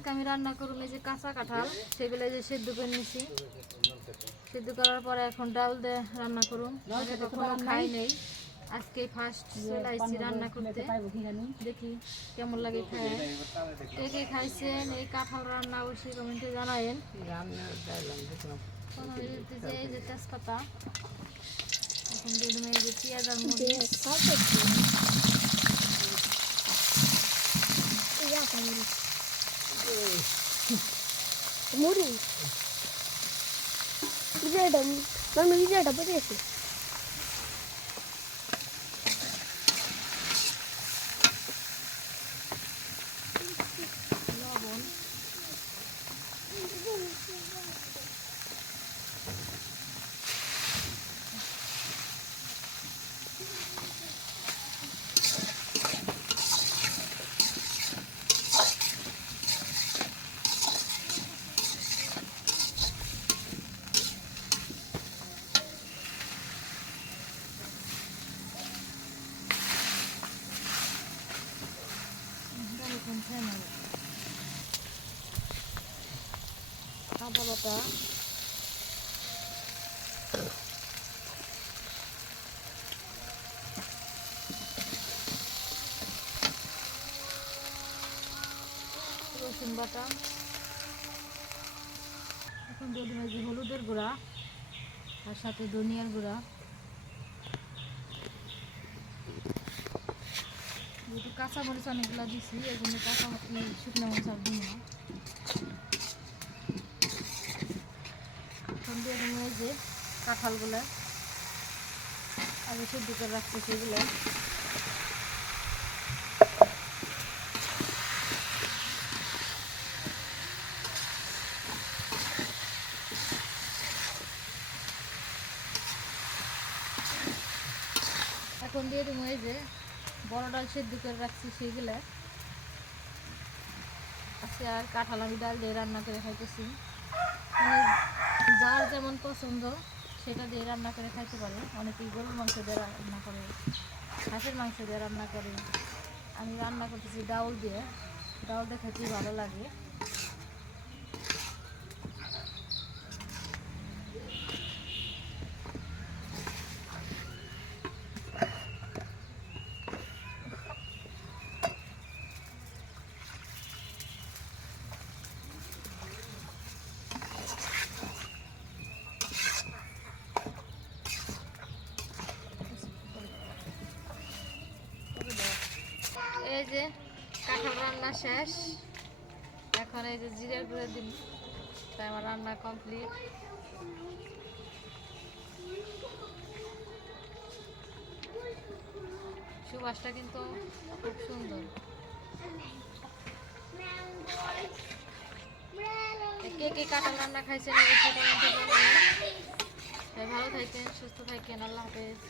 আজকে আমি রান্না করুন এই যে কাঁচা কাঁঠাল। সেগুলো যে সেদ্ধ করে নিছি। সেদ্ধ করার পরে এখন ডাল দিয়ে রান্না করুন আগে কখনো খাই নেই। আজকে ফার্স্ট চলে আসছি রান্না করতে। দেখি কেমন লাগে খায়। কে কে খাইছেন এই কাঁঠাল রান্না অবশ্যই কমেন্টে জানায়েন। এই যে যে তেজপাতা। এখন দিয়ে দেবো এই যে পেঁয়াজ আর মরিচ। ಮೂರು ಇದೆ ಡಬ್ಬ ಇದೆ আদা বাটা রসুন বাটা। এখন দিয়ে দেবো যে হলুদের গুঁড়া, আর সাথে ধনিয়ার গুঁড়া। যেহেতু কাঁচা মরিচ অনেকগুলো দিছি, এই জন্য কাঁচা শুকনো মরিচ আর দিই এখন দিয়ে এই যে কাঁঠালগুলো। আগে সেদ্ধ করে রাখছি সেগুলো এখন দিয়ে দেবো এই যে বড় ডাল সেদ্ধ করে রাখছি সেইগুলো আজকে আর কাঁঠাল আমি ডাল দিয়ে রান্না করে খাইতেছি। মানে যার যেমন পছন্দ, সেটা দিয়ে রান্না করে খাইতে পারে। অনেকেই গরুর মাংস দিয়ে রান্না করে, হাঁসের মাংস দিয়ে রান্না করে। আমি রান্না করতেছি ডাউল দিয়ে। ডাউল দিয়ে ভালো লাগে। এই যে কাঁঠাল রান্না শেষ। এখন এই যে জিরার গুঁড়ো দিন তাই আমার রান্না কমপ্লিট। সুবাসটা কিন্তু খুব সুন্দর। কে কে কাঁঠাল রান্না খাইছেন ভালো থাকেন, সুস্থ থাকেন, আল্লাহ হাফেজ।